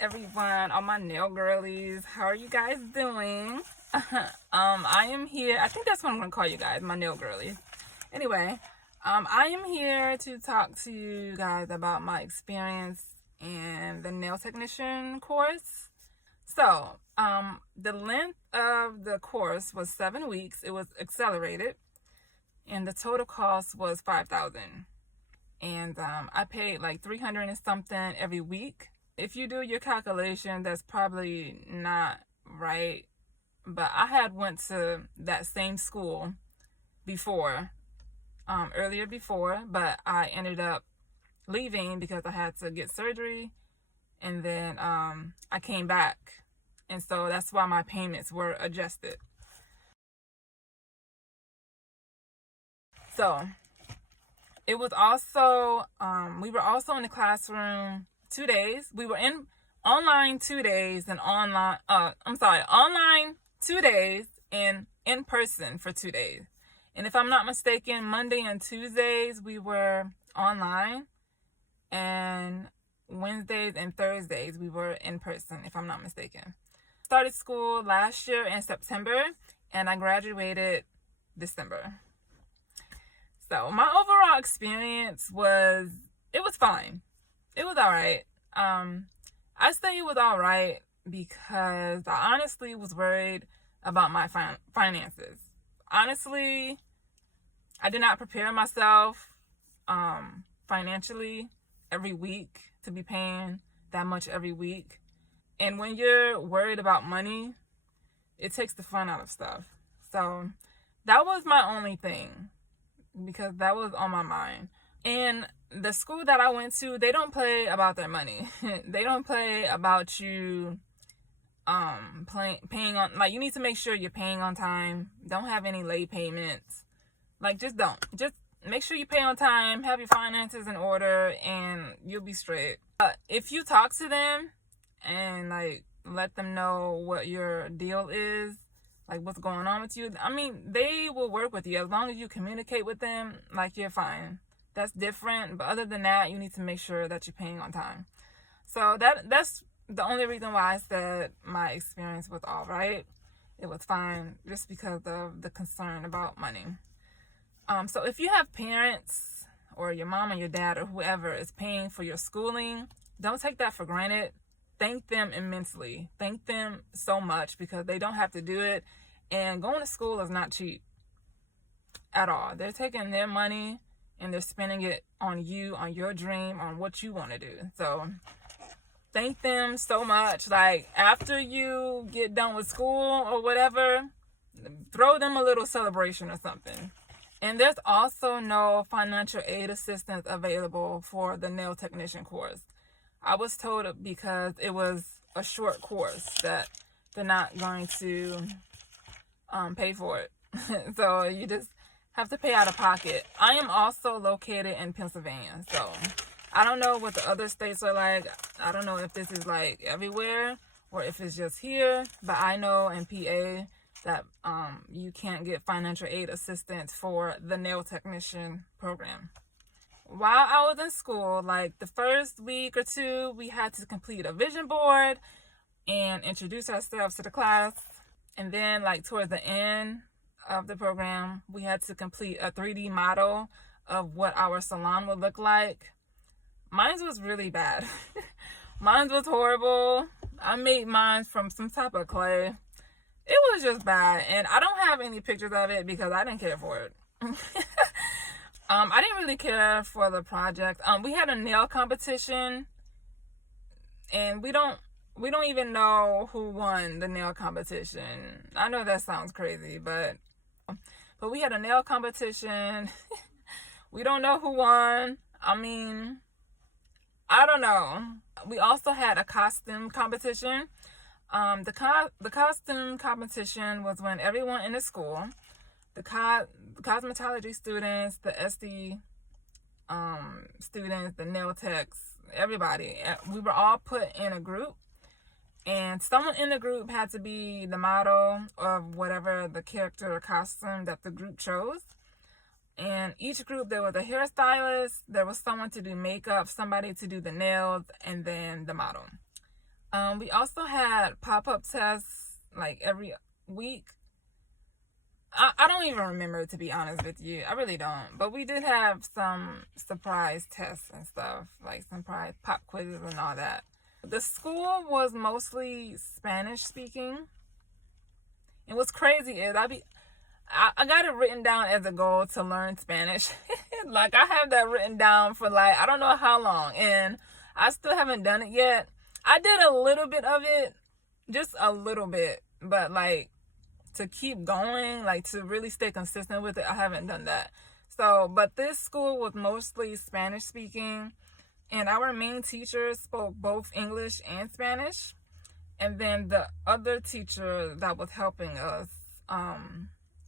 everyone, all my nail girlies. How are you guys doing? I am here. I think that's what I'm gonna call you guys, my nail girlies. Anyway, I am here to talk to you guys about my experience in the nail technician course. So, the length of the course was 7 weeks. It was accelerated, and the total cost was $5,000. And I paid like $300 and something every week. If you do your calculation, that's probably not right. But I had went to that same school before, earlier before, but I ended up leaving because I had to get surgery, and then I came back, and so that's why my payments were adjusted. So it was also, we were also in the classroom 2 days. We were in online 2 days and online 2 days and in person for 2 days. And if I'm not mistaken, Monday and Tuesdays we were online, and Wednesdays and Thursdays we were in person, if I'm not mistaken. Started school last year in September, and I graduated December. So my overall experience was fine. It was all right. I say it was all right because I honestly was worried about my finances. Honestly, I did not prepare myself financially every week to be paying that much every week. And when you're worried about money, it takes the fun out of stuff. So that was my only thing, because that was on my mind. And the school that I went to, they don't play about their money. They don't play about you paying on, like, you need to make sure you're paying on time. Don't have any late payments. Like, just make sure you pay on time, have your finances in order, and you'll be straight. If you talk to them and like let them know what your deal is, like what's going on with you, I mean, they will work with you as long as you communicate with them. Like, you're fine. That's different, but other than that, you need to make sure that you're paying on time. So that's the only reason why I said my experience was all right. It was fine, just because of the concern about money. So if you have parents, or your mom or your dad or whoever is paying for your schooling, don't take that for granted. Thank them immensely. Thank them so much, because they don't have to do it. And going to school is not cheap at all. They're taking their money and they're spending it on you, on your dream, on what you want to do. So thank them so much. Like, after you get done with school or whatever, throw them a little celebration or something. And there's also no financial aid assistance available for the nail technician course. I was told because it was a short course that they're not going to pay for it. So you just have to pay out of pocket. I am also located in Pennsylvania, so I don't know what the other states are like. I don't know if this is like everywhere or if it's just here, but I know in PA that you can't get financial aid assistance for the nail technician program. While I was in school, like the first week or two, we had to complete a vision board and introduce ourselves to the class. And then, like, towards the end of the program, we had to complete a 3D model of what our salon would look like. Mine was really bad. Mine was horrible. I made mine from some type of clay. It was just bad, and I don't have any pictures of it because I didn't care for it. I didn't really care for the project. We had a nail competition, and we don't even know who won the nail competition. I know that sounds crazy, but we had a nail competition. We don't know who won. I mean, I don't know. We also had a costume competition. The costume competition was when everyone in the school, the cosmetology students, the SD students, the nail techs, everybody, we were all put in a group, and someone in the group had to be the model of whatever the character or costume that the group chose. And each group, there was a hairstylist, there was someone to do makeup, somebody to do the nails, and then the model. We also had pop-up tests like every week. I don't even remember, to be honest with you. I really don't. But we did have some surprise tests and stuff, like surprise pop quizzes and all that. The school was mostly Spanish speaking. And what's crazy is I got it written down as a goal to learn Spanish. Like, I have that written down for like, I don't know how long. And I still haven't done it yet. I did a little bit of it, just a little bit. But like, to keep going, like to really stay consistent with it, I haven't done that. So, but this school was mostly Spanish speaking. And our main teacher spoke both English and Spanish. And then the other teacher that was helping us,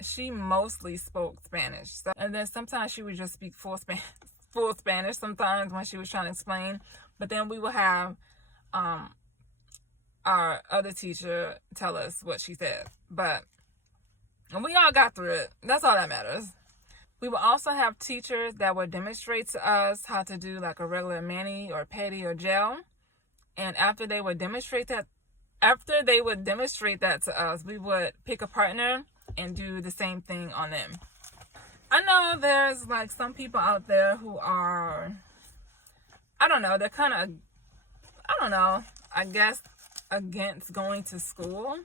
she mostly spoke Spanish. So, and then sometimes she would just speak full Spanish sometimes when she was trying to explain. But then we would have our other teacher tell us what she said. But we all got through it. That's all that matters. We will also have teachers that would demonstrate to us how to do like a regular mani or pedi or gel. And after they would demonstrate that to us, we would pick a partner and do the same thing on them. I know there's like some people out there who are, I don't know, they're kind of, I don't know, I guess against going to school.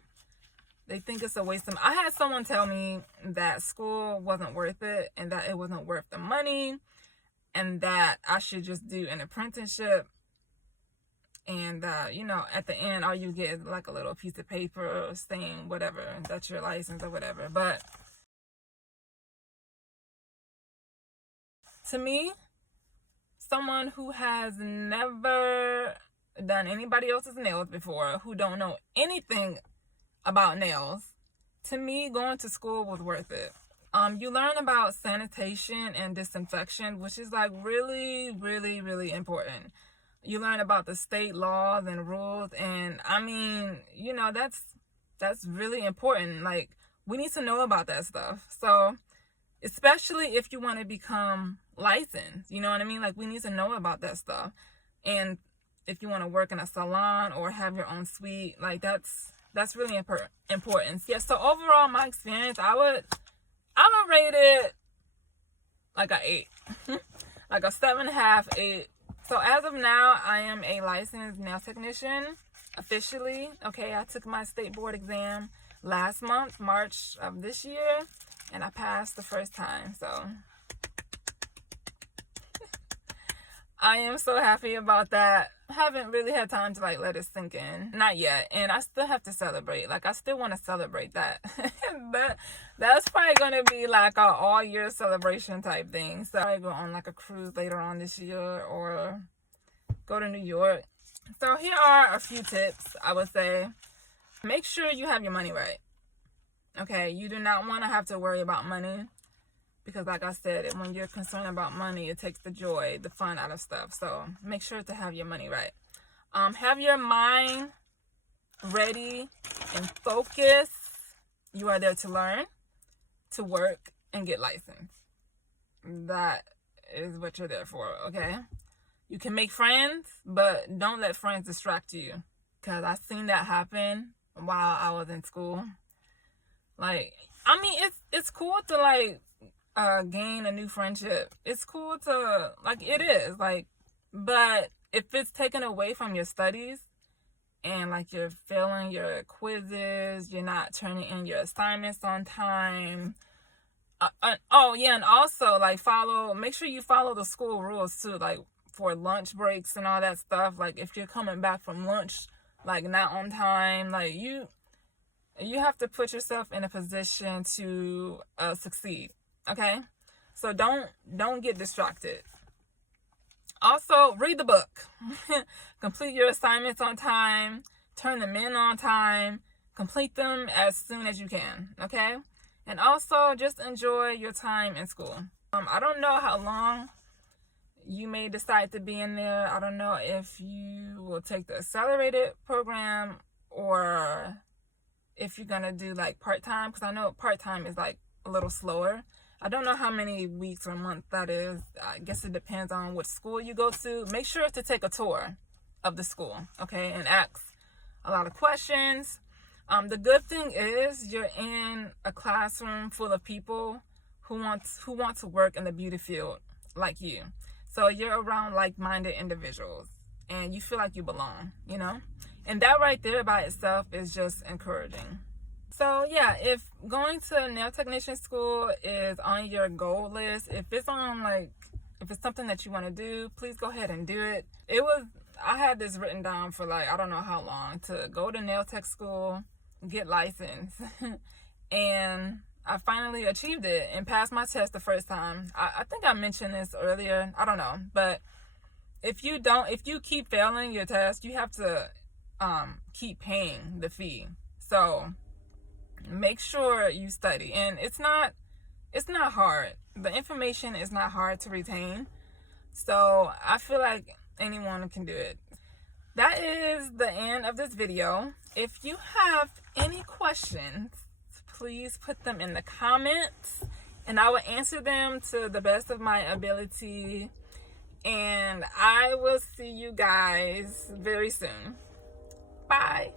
They think it's a waste of. I had someone tell me that school wasn't worth it and that it wasn't worth the money and that I should just do an apprenticeship. And, at the end, all you get is like a little piece of paper saying whatever, that's your license or whatever. But to me, someone who has never done anybody else's nails before, who don't know anything about nails, to me, going to school was worth it. You learn about sanitation and disinfection, which is like really, really, really important. You learn about the state laws and rules, and I mean, that's really important. Like, we need to know about that stuff. So, especially if you want to become licensed, you know what I mean? Like, we need to know about that stuff. And if you want to work in a salon or have your own suite, like that's really important. Yeah, so overall, my experience, I would rate it like a 8. Like a 7.5, 8. So as of now, I am a licensed nail technician officially. Okay, I took my state board exam last month, March of this year, and I passed the first time. So I am so happy about that. I haven't really had time to like let it sink in. Not yet. And I still have to celebrate. Like, I still want to celebrate that. That's probably going to be like an all year celebration type thing. So I go on like a cruise later on this year or go to New York. So here are a few tips I would say. Make sure you have your money right. Okay, you do not want to have to worry about money. Because like I said, when you're concerned about money, it takes the joy, the fun out of stuff. So make sure to have your money right. Have your mind ready and focused. You are there to learn, to work, and get licensed. That is what you're there for, okay? You can make friends, but don't let friends distract you. Because I've seen that happen while I was in school. Like, I mean, it's cool to like gain a new friendship. It's cool to like, it is like, but if it's taken away from your studies and like you're failing your quizzes, you're not turning in your assignments on time. And also like make sure you follow the school rules too, like for lunch breaks and all that stuff. Like if you're coming back from lunch like not on time, like you have to put yourself in a position to succeed. Okay, so don't get distracted. Also, read the book. Complete your assignments on time. Turn them in on time. Complete them as soon as you can. Okay, and also just enjoy your time in school. I don't know how long you may decide to be in there. I don't know if you will take the accelerated program or if you're gonna do like part-time, because I know part-time is like a little slower. I don't know how many weeks or months that is. I guess it depends on what school you go to. Make sure to take a tour of the school, okay, and ask a lot of questions. The good thing is you're in a classroom full of people who want to work in the beauty field like you. So you're around like-minded individuals and you feel like you belong, you know? And that right there by itself is just encouraging. So yeah, if going to nail technician school is on your goal list, if it's something that you want to do, please go ahead and do it. I had this written down for I don't know how long, to go to nail tech school, get licensed. And I finally achieved it and passed my test the first time. I think I mentioned this earlier. I don't know. But if you keep failing your test, you have to keep paying the fee. So make sure you study. And it's not hard. The information is not hard to retain. So I feel like anyone can do it. That is the end of this video. If you have any questions, please put them in the comments and I will answer them to the best of my ability. And I will see you guys very soon. Bye.